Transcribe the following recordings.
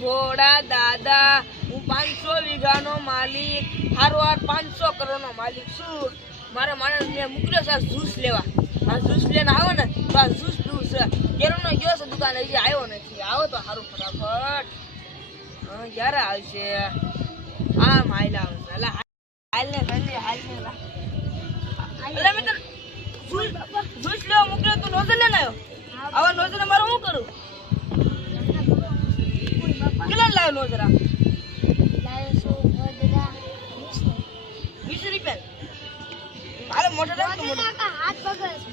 ભોળા દાદા હું 500 વીઘાનો માલિક હારવાર 500 કરોડનો માલિક છું. મારા માણસ મેં મોકલ્યો છે જ્યુસ લેવા. આ જ્યુસ લઈને આવો ને તો આ જ્યુસ પીવું છે. કેરોનો ગયો છે દુકાને, હજી આવ્યો નથી. આવો તો સારું ફટાફટ. હા ક્યારે આવશે? આમ હાલ આવશે. હાલને ઘરની હાલને મેં તને જ્યુસ લેવા મોકલ્યો તું નોઝલ લઈને આવ્યો. આવા નોઝલ મારે શું કરું? કેટલા લાવ્યો નોઝરા? 20 રૂપિયા. હાલે મોટા લાવ તો મોટા હાથ બગડે છે.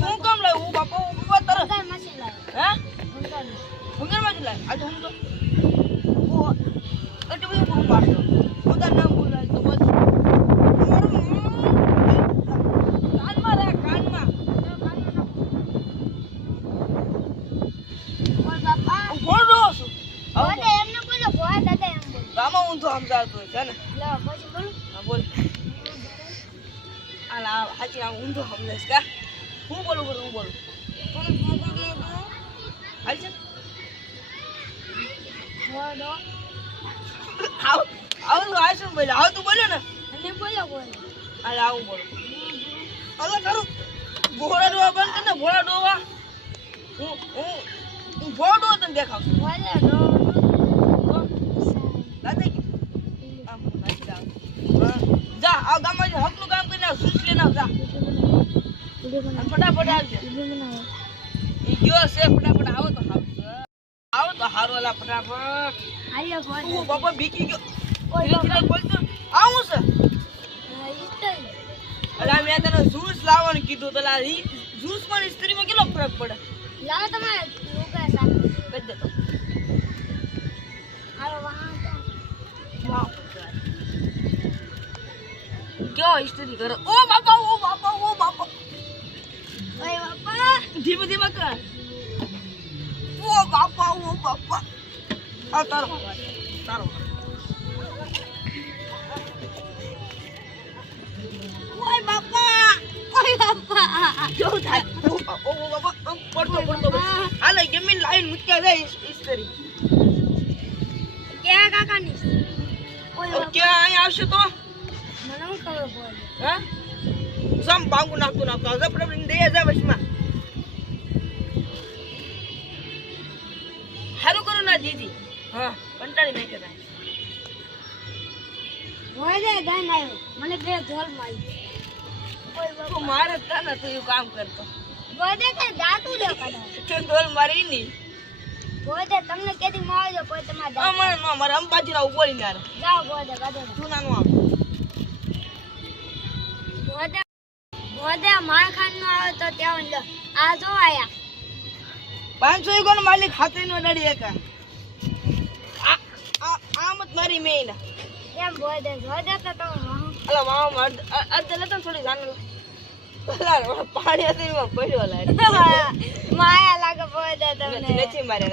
તું કામ લાવ? હું બાપા હું બુવા તરત મશીન લાવ. હે હુંગર માં લાવ. આ તો હું તો ઓ એટલે બધું પૂરું મારતો. મોટા નામ બોલાય તો બસ કાનમાં રે કાનમાં. ઓય બાપા બોલો છું. હવે એમને બોલો ભોળા દાદા એમ બોલ. ગામમાં હું તો સમજાવતો છે ને. લા પછી બોલ. હા બોલ. આલા આજી આ ઊંધો હમલેસ કા હું બોલું હું બોલું હાલ છે બોલો આવ આશું બોલ આવ તું બોલ્યો ને અને બોલ્યો હાલ આવું બોલું અલા કરું ભોળા ડોવા બંધ કર ને ભોળા ડોવા હું ભોળા ડોવા તને દેખાવ ભોળા ડોવા દાદા કી આમ નાચી જાવ જા આ ગામમાં હકનું કામ કરીને સૂચ લઈને આવ જા ફટાફટ આવજે ઈ ગયો છે ફટાફટ આવો તો હારો લા ફટાફટ આયો બોલ ઓ બાપા બીકી ગયો ધીરે ધીરે બોલતો આવું છે અલા મેં તને જ્યુસ લાવવાનું કીધું તો લા જ્યુસ માં ઇસ્ત્રીમાં કેટલો ફરક પડે લાવ તમારે લોકા સાથ કરી દે તો હાલો વાહ ક્યો ઇસ્ત્રી કરો? ઓ બાપા ઓય બાપા ધીમે ધીમે કર. ઓ બાપા આ તારો ઓય બાપા જો થાય ઓ બાપા પડતો હાલે જમીન લાઈન મૂક્યા જાય ઇસ્ત્રી ક્યાં કાકાની ઓય ક્યાં અહીં આવશે તો મને હું ખબર પડે હા સમ બાંગુ નાખતો આજે પ્રોબ્લેમ દે જાય વચમાં હારું કરું ના દીદી હા કંટાળી નાખે તા હોય દે ગાન આવ્યો મને બે ઢોલ મારી કોઈ બાપા મારે તને તું કામ કરતો હોય દે કે દાતું દે કાઢા તું ઢોલ મારી ની હોય દે તમને કેદી મારજો કોઈ તમારા અમાર નો મારે અંબાજી રાવ બોલી ના જાવ હોય દે કાઢો તું નાનો આવ બોદા માર ખાન નો આવે તો ત્યાં આ જો આયા 500 ઈગોનો માલિક હાથે નો ડડી એકા આમત મારી મેઈના એમ બોદા તો અલા મામા અદલે તો થોડી જાન અલા પાણી હતી માં પડ્યો લાગે માયા લાગે બોદા તમને નથી મારે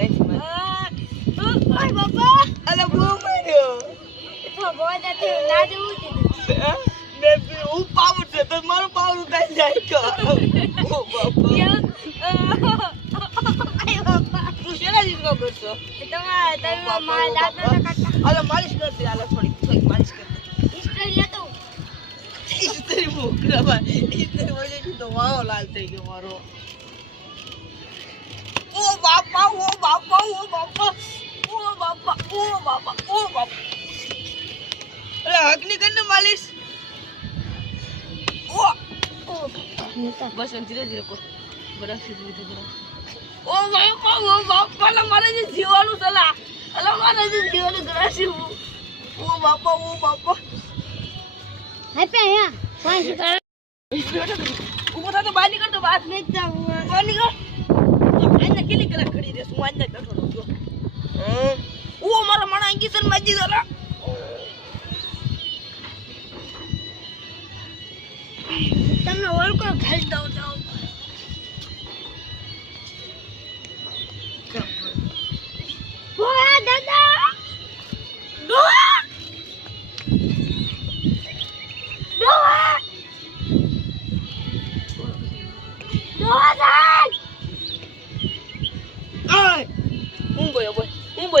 ઓય બાપા અલા બહુ માર્યો તો બોદા તે લાજ ઉતી બેબી હું પાવર છે તો મારો પાવર ઉતારી જાય કે ઓ બાપા આય બાપા તું શેના જીત કો કરતો તમે મારા દાદા કાકા અલે માલિશ કરતી આલે થોડી માલિશ કરતી ઇસ્ત્રી લે તો ઇસ્ત્રી મોકલા ભાઈ ઇસ્ત્રી વજે તો વાવ લાલ થઈ ગયો મારો ઓ બાપા અલે હકની કરને માલિશ बस धीरे धीरे को बड़ा धीरे धीरे ओ बापा ला मारे जे जीवाणु चला अला मारे जे जीवाणु ग्रासी ओ बापा हाय पे या पांच कर ऊपर था तो बाहर निकल तो बात नहीं जा बाहर निकल आने के लिए कला खड़ी रे सुन आने बैठो जो ओ मारा मना अंगी सर मजी जरा તમને ઓળખો ઘાલ દઉં ભોળા દાદા ડોહા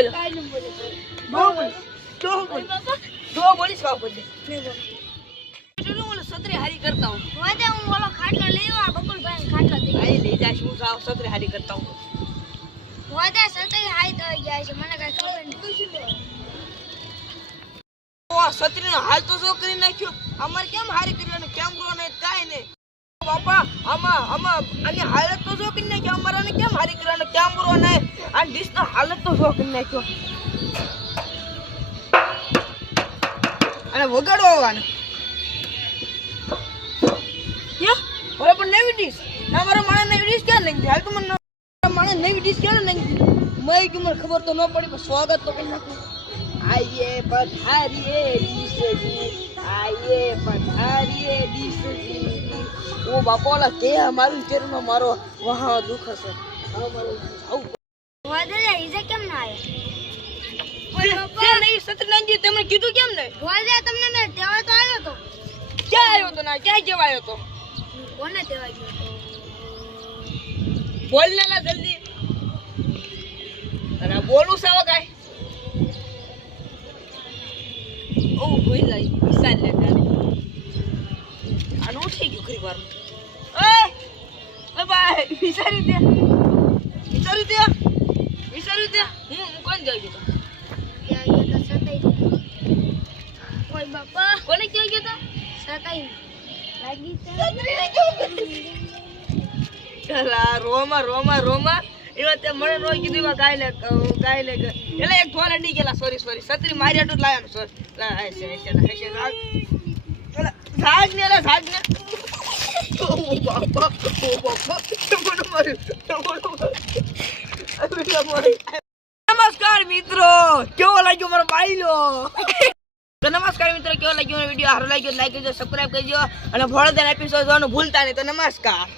બોલો કાઈ ન બોલે દો બોલીશ કા બોલે એટલું મને સત્રે હારી કરતા હું વાદે હું ઓલો ખાટલો લેવા બકુલભાઈ ખાટલો દે આઈ લઈ જાશ હું સાવ સત્રે હારી કરતા હું વાદે સતઈ હાઈ તો જાય છે મને કઈ ખબર નથી ઓ સત્રીનો હાલ તો જો કરી નાખ્યો અમાર કેમ હારી કર્યો કેમરો ને કાઈ ને બાપા આમાં અને હાલત તો જો કરી નાખ્યો અમારાને કેમ હારી કર્યો કેમરો ને આ ડીશનો હાલત તો જો કરી નાખ્યો અને વગાડો આવવાનો યો ઓરે પણ નવી ડીશ ના મારા માણસ નવી ડીશ ક્યાં નાખી હાલ તો મને માણસ નવી ડીશ ક્યાં નાખી મેં કે મને ખબર તો ન પડી પણ સ્વાગત તો કરી નાખું આઈએ પધારીએ ડીશજી આઈએ પધારીએ ડીશજી ઓ બાપોલા કે મારું ચેરનો મારો વહા દુખ હશે હવે મારું આવું વાદે ઈજા કેમ ના આયો તે નહીં સતરંગી તમને કીધું કેમ નહીં વાદે તમને ને દેવા તો આવ્યો તો ક્યાં આવ્યો તો ના ક્યાં જવાયો તો કોને દેવા ગયો તો બોલ ને લા જલ્દી અરે બોલું સાવ કાઈ ઓ ભૂલ લઈ વિશાલ લે કાને આનો થઈ ગયો ખરી વાર એ ભાઈ વિચારી દે હું કોણ જઈ ગયો ત્યાં ગયો તો સતઈ ઓય બાપા કોને ક્યાં ગયો તો સતઈ લાગી ચલા રોમા એવા તે મને નો કીધું એવા કાઈ લે એટલે એક ફોન અડી ગયેલા સોરી સત્રી મારી આટું લાયાનો સોરી ઝાગ ને ઓ બાપા મને માર્યું નમસ્કાર મિત્રો કેવો લાગ્યો મારો બાઈલો તો નમસ્કાર મિત્રો કેવો લાગ્યો મારો વિડિયો સારો લાગ્યો લાઈક કરજો સબસ્ક્રાઇબ કરજો અને ભોળાદાન એપિસોડ જોવાનું ભૂલતા નહીં તો નમસ્કાર